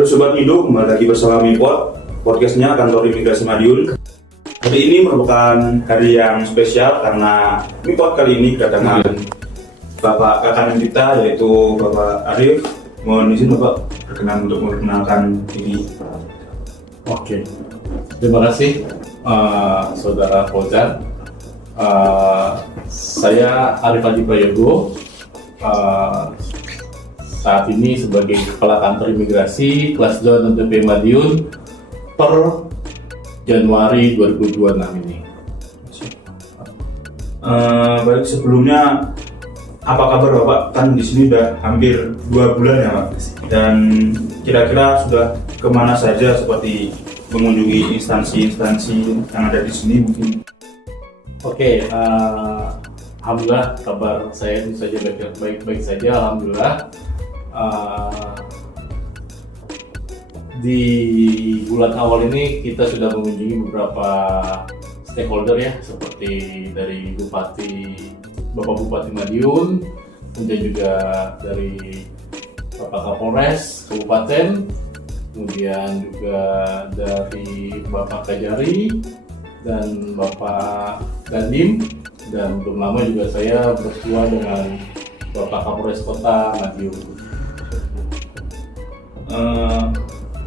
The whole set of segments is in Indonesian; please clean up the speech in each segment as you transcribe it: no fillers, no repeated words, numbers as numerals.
Halo Sobat Indo, kembali lagi bersama Mipot, podcastnya Kantor Imigrasi Madiun. Hari ini merupakan hari yang spesial karena Mipot kali ini kedatangan Bapak kakak kita, yaitu Bapak Arif. Mohon izin Bapak berkenan untuk memperkenalkan diri. Oke, terima kasih Saudara Fauzan. Saya Arif Adi Prayogo, saat ini sebagai Kepala Kantor Imigrasi Kelas 2 NTP Madiun per Januari 2026 ini. Baik, sebelumnya apa kabar Bapak? Kan di sini udah hampir 2 bulan ya Pak. Dan kira-kira sudah kemana saja seperti mengunjungi instansi-instansi yang ada di sini mungkin? Oke, alhamdulillah kabar saya tentu saja baik-baik saja, alhamdulillah. Di bulan awal ini kita sudah mengunjungi beberapa stakeholder ya, seperti dari Bapak Bupati Madiun, kemudian juga dari Bapak Kapolres Kabupaten, kemudian juga dari Bapak Kajari dan Bapak Dandim, dan belum lama juga saya berdua dengan Bapak Kapolres Kota Madiun.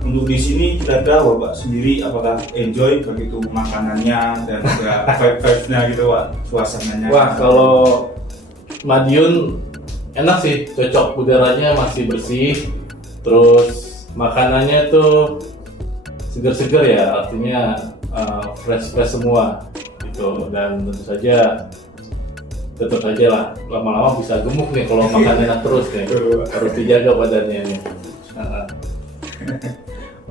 Untuk di sini kira-kira Bapak sendiri apakah enjoy begitu makanannya dan juga vibe-nya gitu Pak, suasananya? Wah, kalau Madiun enak sih, cocok, udaranya masih bersih, terus makanannya tuh seger-seger ya, artinya fresh semua gitu, dan tentu saja tetap aja lah, lama-lama bisa gemuk nih kalau makan enak terus nih, harus dijaga badannya nih.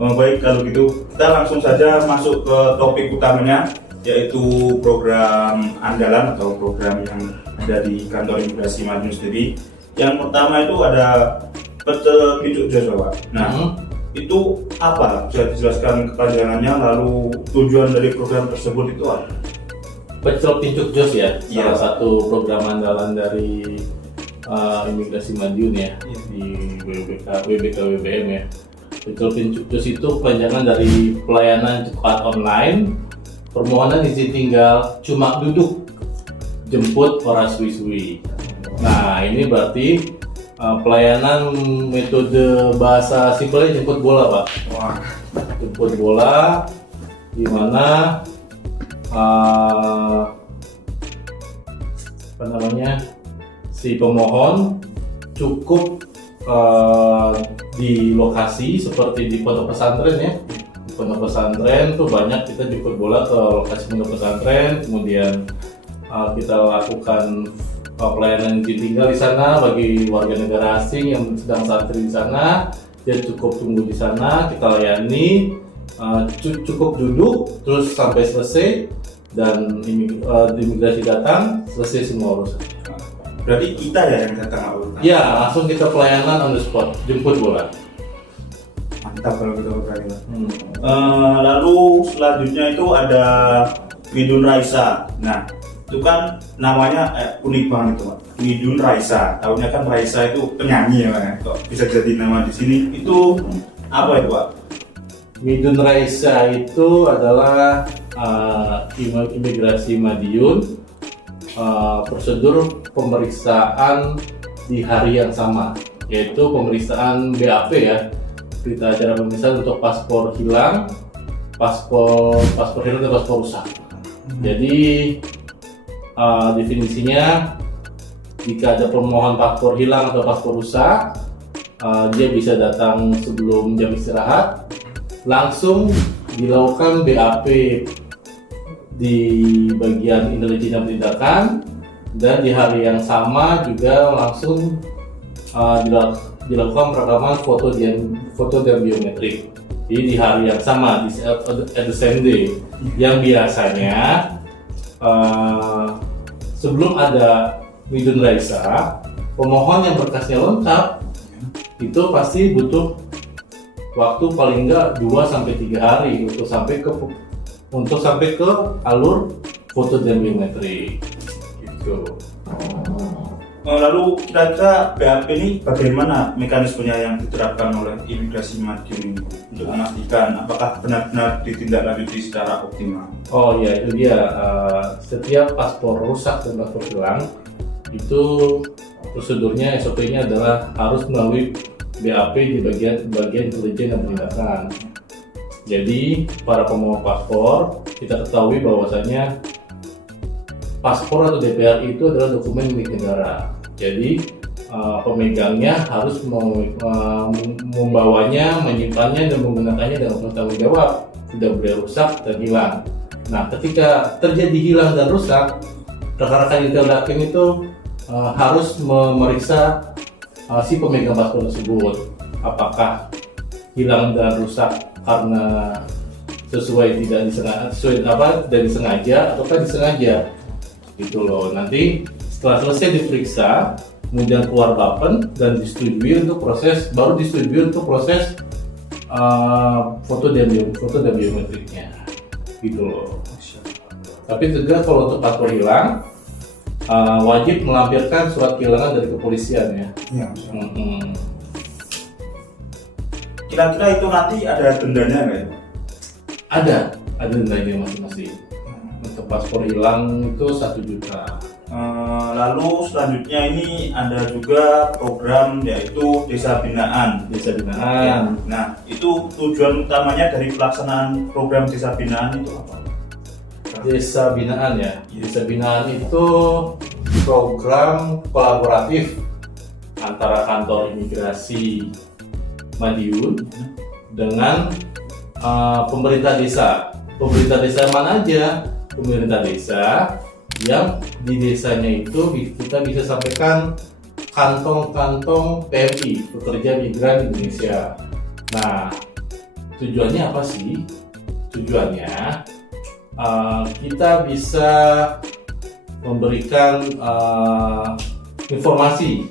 Baik, kalau gitu kita langsung saja masuk ke topik utamanya, yaitu program andalan atau program yang ada di Kantor Imigrasi Madiun sendiri. Yang pertama itu ada Pecel Pincuk Jos Bapak. Nah, itu apa? Bisa dijelaskan kepanjangannya, lalu tujuan dari program tersebut itu apa? Pecel Pincuk Jos ya, Iya. salah satu program andalan dari Imigrasi Madiun ya, di WBK WBM ya. Pecel Pincuk Jos itu kepanjangan dari pelayanan cepat online, permohonan izin tinggal, cuma duduk, jemput ora suwi-suwi. Nah, ini berarti pelayanan metode bahasa simpelnya jemput bola Pak. Wah, Jemput bola, di mana si pemohon cukup di lokasi seperti di pondok pesantren ya. Di pondok pesantren tuh banyak kita jemput bola ke lokasi pondok pesantren, kemudian kita lakukan pelayanan izin tinggal di sana bagi warga negara asing yang sedang santri di sana. Dia cukup tunggu di sana, kita layani, cukup duduk terus sampai selesai, dan imigrasi datang, selesai semua urusan. berarti kita ya yang datang awal. Ya, langsung kita pelayanan on the spot, jemput bola. Mantap kalau gitu berarti Pak. Lalu selanjutnya itu ada Midun Raisa. Nah, itu kan namanya unik banget itu Pak. Midun Raisa. Tahunya kan Raisa itu penyanyi ya Pak. Kok bisa jadi nama di sini? Itu apa itu Pak? Midun Raisa itu adalah Imigrasi Madiun, prosedur pemeriksaan di hari yang sama, yaitu pemeriksaan BAP ya, berita acara pemeriksaan untuk paspor hilang, paspor hilang dan paspor rusak. Jadi definisinya, jika ada pemohon paspor hilang atau paspor rusak, dia bisa datang sebelum jam istirahat, langsung dilakukan BAP di bagian intelijen dan penindakan, dan di hari yang sama juga langsung dilakukan perekaman foto dan biometrik. Jadi di hari yang sama, at the same day. Yang biasanya sebelum ada Midun Raisa, pemohon yang berkasnya lengkap itu pasti butuh waktu paling enggak 2-3 hari untuk sampai ke alur foto dan biometrik gitu. Lalu kira-kira BAP ini bagaimana mekanismenya yang diterapkan oleh Imigrasi Madiun ini untuk memastikan apakah benar-benar ditindaklanjuti secara optimal? Oh ya, itu dia. Setiap paspor rusak dan paspor hilang itu prosedurnya SOP-nya adalah harus melalui BAP di bagian intelijen dan penindakan. Jadi para pemegang paspor kita ketahui bahwasanya paspor atau DPR itu adalah dokumen milik negara. Jadi pemegangnya harus membawanya, menyimpannya dan menggunakannya dengan bertanggung jawab, tidak boleh rusak dan hilang. Nah, ketika terjadi hilang dan rusak, rekan-rekan Intel Dakim itu harus memeriksa si pemegang paspor tersebut, apakah hilang dan rusak karena sesuai tidak disengaja ataukah disengaja gitu loh. Nanti setelah selesai diperiksa, kemudian keluar bapen dan disetujui untuk proses foto dan biometriknya gitu loh. Tapi juga kalau untuk paspor hilang wajib melampirkan surat kehilangan dari kepolisian ya. Iya. Kira-kira itu nanti ada dendanya nggak ya? Ada dendanya masing-masing. Untuk paspor hilang itu 1 juta. Lalu selanjutnya ini ada juga program yaitu Desa Binaan. Desa Binaan. Nah, itu tujuan utamanya dari pelaksanaan program Desa Binaan itu apa? Desa Binaan ya. Desa Binaan itu program kolaboratif antara kantor imigrasi Madiun dengan pemerintah desa. Pemerintah desa mana aja? Pemerintah desa yang di desanya itu kita bisa sampaikan kantong-kantong PMI, pekerja migran Indonesia. Nah, tujuannya apa sih? Tujuannya kita bisa memberikan informasi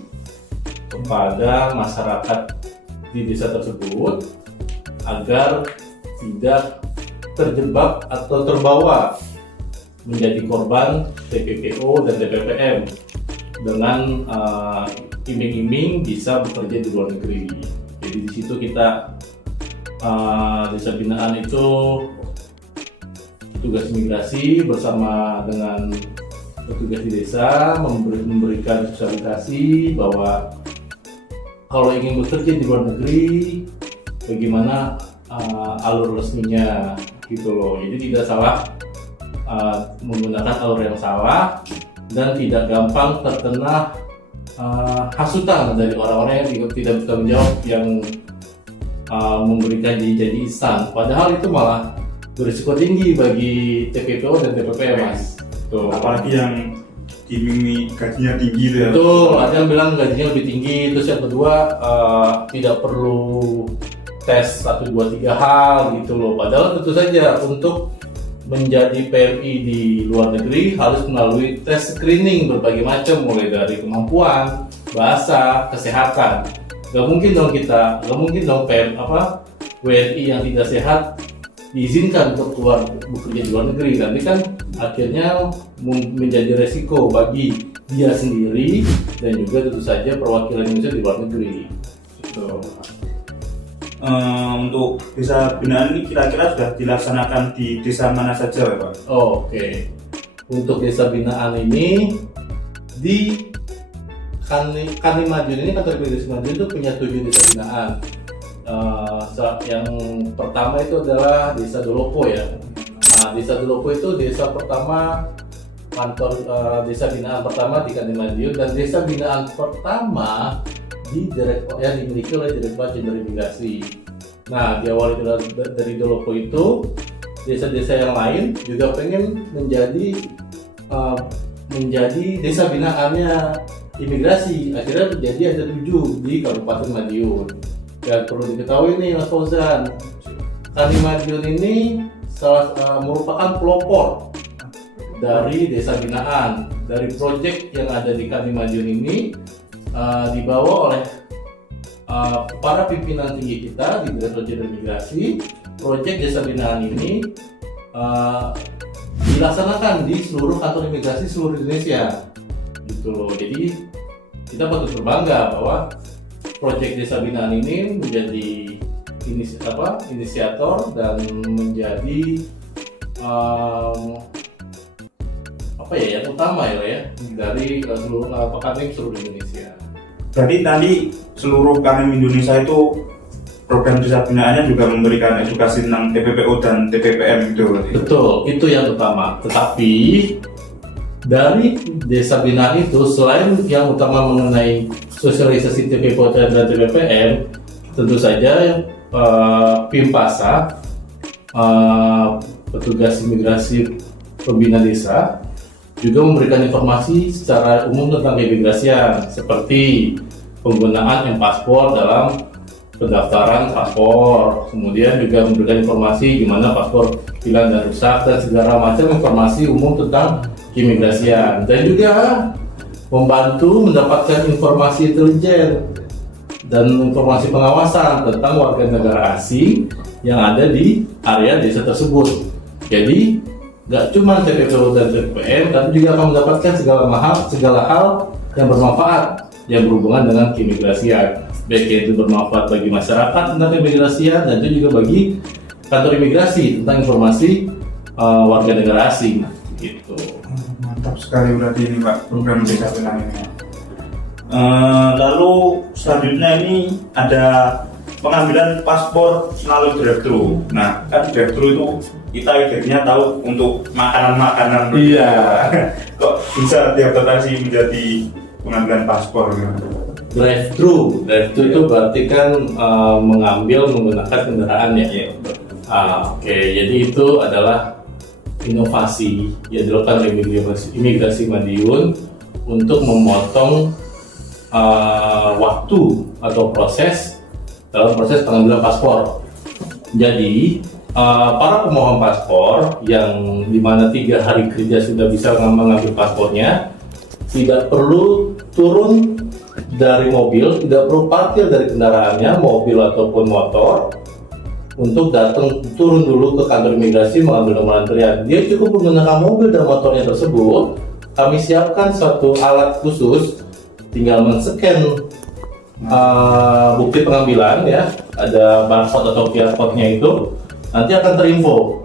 kepada masyarakat di desa tersebut agar tidak terjebak atau terbawa menjadi korban TPPO dan TPPM dengan iming-iming bisa bekerja di luar negeri. Jadi di situ kita Desa Binaan itu petugas imigrasi bersama dengan petugas di desa memberikan sosialisasi bahwa kalau ingin bekerja di luar negeri bagaimana alur resminya gitu loh. Jadi tidak salah menggunakan alur yang salah dan tidak gampang terkena hasutan dari orang-orang yang tidak bertanggung jawab yang memberikan jadi instan. Padahal itu malah berisiko tinggi bagi TPPO dan TPPM mas. Tuh. Apalagi yang dimimik gajinya tinggi itu ya. Betul, ada yang bilang gajinya lebih tinggi. Terus yang kedua tidak perlu tes 1, 2, 3 hal gitu loh. Padahal tentu saja untuk menjadi PMI di luar negeri harus melalui tes screening berbagai macam, mulai dari kemampuan, bahasa, kesehatan. Gak mungkin dong WNI yang tidak sehat diizinkan untuk keluar bekerja di luar negeri. Nanti kan akhirnya menjadi resiko bagi dia sendiri dan juga tentu saja perwakilan Indonesia di luar negeri. Gitu. Untuk Desa Binaan ini kira-kira sudah dilaksanakan di desa mana saja ya Pak? Oke. Untuk Desa Binaan ini di Madiun ini, kantor imigrasi Madiun itu punya 7 desa binaan. Yang pertama itu adalah Desa Dolopo ya. Nah, Desa Dolopo itu desa pertama kantor desa binaan pertama di Kantor Madiun, dan desa binaan pertama dimiliki oleh Direktorat Jenderal Imigrasi. Nah, diawali dari Dolopo itu, desa-desa yang lain juga pengen menjadi desa binaannya imigrasi. Akhirnya menjadi ada 7 di Kabupaten Madiun. Dan perlu diketahui nih Mas Fauzan, Kani Madiun ini merupakan pelopor dari desa binaan. Dari proyek yang ada di Kani Madiun ini dibawa oleh para pimpinan tinggi kita di Direktorat Jenderal Imigrasi. Proyek desa binaan ini dilaksanakan di seluruh kantor imigrasi seluruh Indonesia gitu loh. Jadi kita patut berbangga bahwa proyek Desa Binaan ini menjadi inisiator dan menjadi yang utama ya dari seluruh Pekanim seluruh Indonesia. Berarti tadi seluruh Kanim Indonesia itu program desa binaannya juga memberikan edukasi tentang TPPO dan TPPM gitu. Betul, itu yang utama. Tetapi dari desa binaan itu selain yang utama mengenai sosialisasi TPPO dan TPPM, tentu saja Pimpasa, petugas imigrasi pembina desa, juga memberikan informasi secara umum tentang keimigrasian seperti penggunaan paspor dalam pendaftaran paspor, kemudian juga memberikan informasi gimana paspor hilang dan rusak dan segala macam informasi umum tentang keimigrasian, dan juga membantu mendapatkan informasi intelijen dan informasi pengawasan tentang warga negara asing yang ada di area desa tersebut. Jadi nggak cuma TPPO dan TPPM, tapi juga akan mendapatkan segala hal yang bermanfaat yang berhubungan dengan keimigrasian, baik itu bermanfaat bagi masyarakat tentang keimigrasian dan itu juga bagi kantor imigrasi tentang informasi warga negara asing gitu. Mantap sekali berarti ini Pak program desa binaan ini. Lalu selanjutnya ini ada pengambilan paspor melalui drive-thru. Nah, kan drive-thru itu kita akhirnya tahu untuk makanan-makanan. Iya. Kok bisa diadaptasi menjadi pengambilan paspor? Drive-thru itu berarti kan mengambil menggunakan kendaraan ya. Iya. Oke, jadi itu adalah inovasi yang dilakukan oleh imigrasi Madiun untuk memotong waktu atau proses dalam proses pengambilan paspor. Jadi para pemohon paspor yang dimana 3 hari kerja sudah bisa mengambil paspornya, tidak perlu turun dari mobil, tidak perlu parkir dari kendaraannya, mobil ataupun motor, untuk turun dulu ke kantor imigrasi mengambil nomor antrian. Dia cukup menggunakan mobil dan motornya tersebut. Kami siapkan suatu alat khusus, tinggal men-scan bukti pengambilan ya, ada barcode atau QR code-nya itu, nanti akan terinfo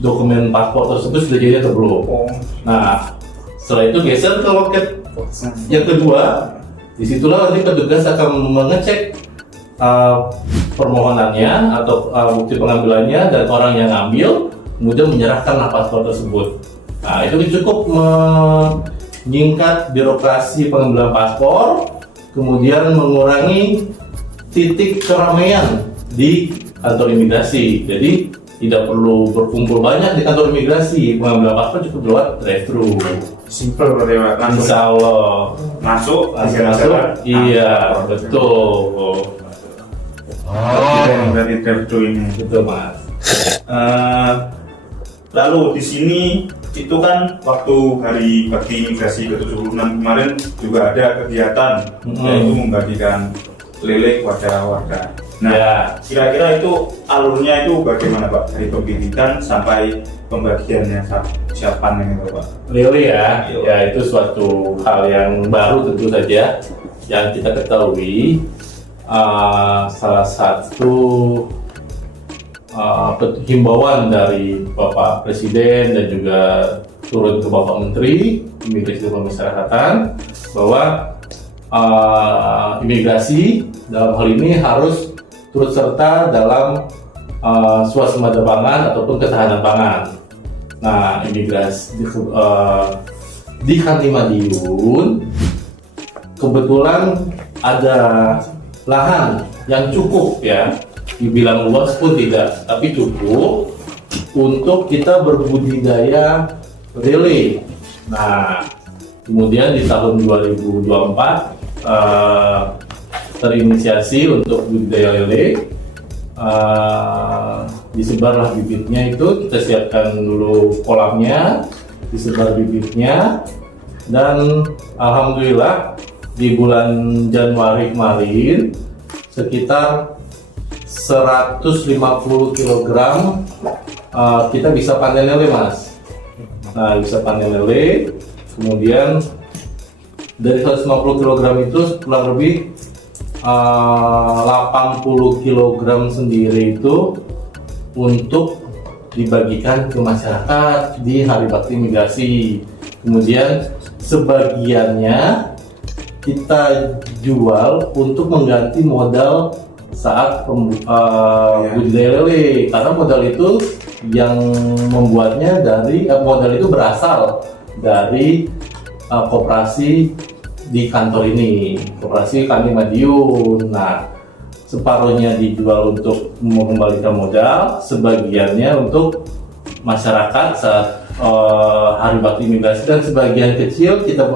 dokumen paspor tersebut sudah jadi atau belum. Nah, setelah itu geser ke loket yang kedua, disitulah nanti petugas akan mengecek permohonannya atau bukti pengambilannya dan orang yang ngambil, kemudian menyerahkan paspor tersebut. Nah, itu cukup menyingkat birokrasi pengambilan paspor, kemudian mengurangi titik keramaian di kantor imigrasi. Jadi tidak perlu berkumpul banyak di kantor imigrasi, pengambilan paspor cukup lewat drive-thru. Simple berarti Pak. Insya Allah Masuk. Iya, betul. Berarti drive-thru ini. Betul Mas. Lalu di sini itu kan waktu hari bakti imigrasi ke-76 kemarin juga ada kegiatan yaitu membagikan lele kepada warga. Nah, Ya. kira-kira itu alurnya itu bagaimana Pak? Dari pembibitan sampai pembagiannya siapan ini Pak? Lele ya itu suatu hal yang baru tentu saja yang kita ketahui. Salah satu himbauan dari Bapak Presiden dan juga turun ke Bapak Menteri Imigrasi dan Pemasyarakatan bahwa imigrasi dalam hal ini harus turut serta dalam swasembada pangan ataupun ketahanan pangan. Nah, imigrasi di Kanti Madiun kebetulan ada lahan yang cukup ya, dibilang luas pun tidak, tapi cukup untuk kita berbudidaya lele. Nah, kemudian di tahun 2024 terinisiasi untuk budidaya lele, disebarlah bibitnya itu, kita siapkan dulu kolamnya, disebar bibitnya, dan alhamdulillah di bulan Januari kemarin sekitar 150 kg kita bisa panen lele Mas. Nah, bisa panen lele, kemudian Dari 150 kg itu kurang lebih 80 kg sendiri itu untuk dibagikan ke masyarakat di Hari Bakti Migrasi. Kemudian sebagiannya kita jual untuk mengganti modal saat budidaya lele, karena modal itu yang membuatnya dari modal itu berasal dari koperasi di kantor ini, koperasi kami Madiun. Nah, separuhnya dijual untuk mengembalikan modal, sebagiannya untuk masyarakat saat Hari Bakti Migrasi, dan sebagian kecil kita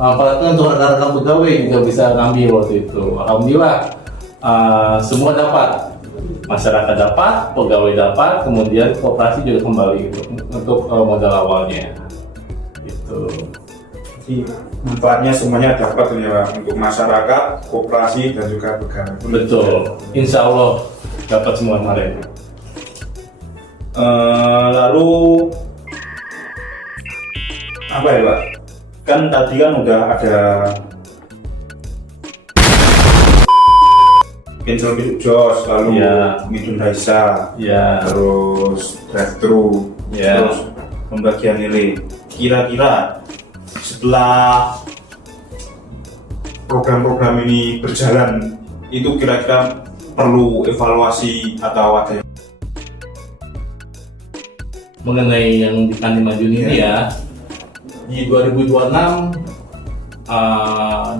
manfaatkan untuk rekan-rekan pegawai juga bisa ngambil waktu itu. Alhamdulillah semua dapat, masyarakat dapat, pegawai dapat, kemudian koperasi juga kembali untuk modal awalnya. Gitu. Jadi manfaatnya semuanya dapat ya Pak, untuk masyarakat, koperasi dan juga pegawai. Betul, insya Allah dapat semua kemarin. Lalu apa ya Pak? Kan tadi kan udah ada Cancel Biduk Jos, lalu Midun Raisa, terus drive-thru, terus pembagian nilai. Kira-kira setelah program-program ini berjalan, itu kira-kira perlu evaluasi atau ada mengenai yang di Kandi Madiun ini ya, di 2026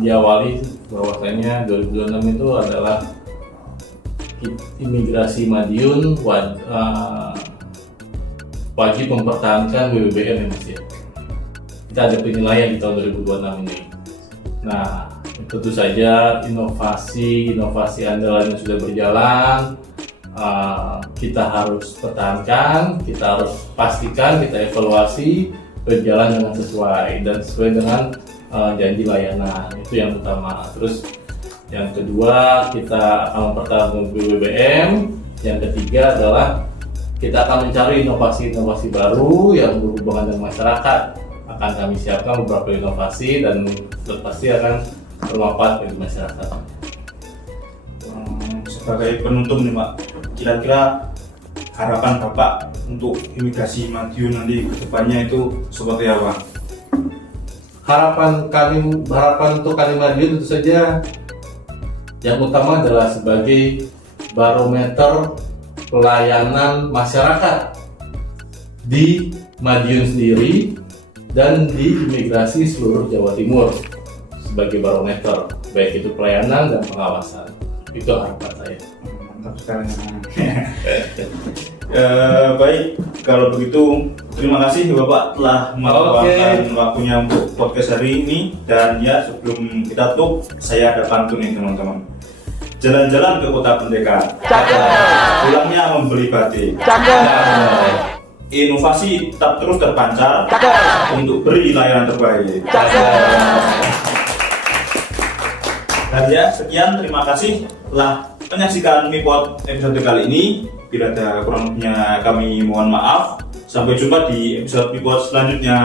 diawali bahwasanya 2026 itu adalah imigrasi Madiun wajib mempertahankan BBBM ya Mas ya. Kita ada penilaian di tahun 2026 ini. Nah, tentu saja inovasi andalan yang sudah berjalan kita harus pertahankan, kita harus pastikan, kita evaluasi berjalan dengan sesuai dan sesuai dengan janji layanan, itu yang utama. Terus yang kedua, kita akan mempertahankan BBBM. Yang ketiga adalah kita akan mencari inovasi baru yang berhubungan dengan masyarakat. Akan kami siapkan beberapa inovasi dan pasti akan bermanfaat bagi masyarakat. Sebagai penutup nih Pak, kira-kira harapan Bapak untuk imigrasi Madiun nanti ke depannya itu seperti apa? Harapan untuk Kandi Madiun tentu saja yang utama adalah sebagai barometer pelayanan masyarakat di Madiun sendiri dan di imigrasi seluruh Jawa Timur, sebagai barometer baik itu pelayanan dan pengawasan. Itu harapan saya. Mantap sekali. Baik, kalau begitu terima kasih Bapak telah meluangkan waktunya untuk podcast hari ini. Dan ya, sebelum kita tutup, saya ada pantun nih teman-teman. Jalan-jalan ke kota pendekar, pulangnya membeli batik. Inovasi tetap terus terpancar untuk beri layanan terbaik. Dan ya, sekian, terima kasih telah menyaksikan Mipot episode kali ini. Bila ada kurang lebihnya kami mohon maaf. Sampai jumpa di episode Mipot selanjutnya.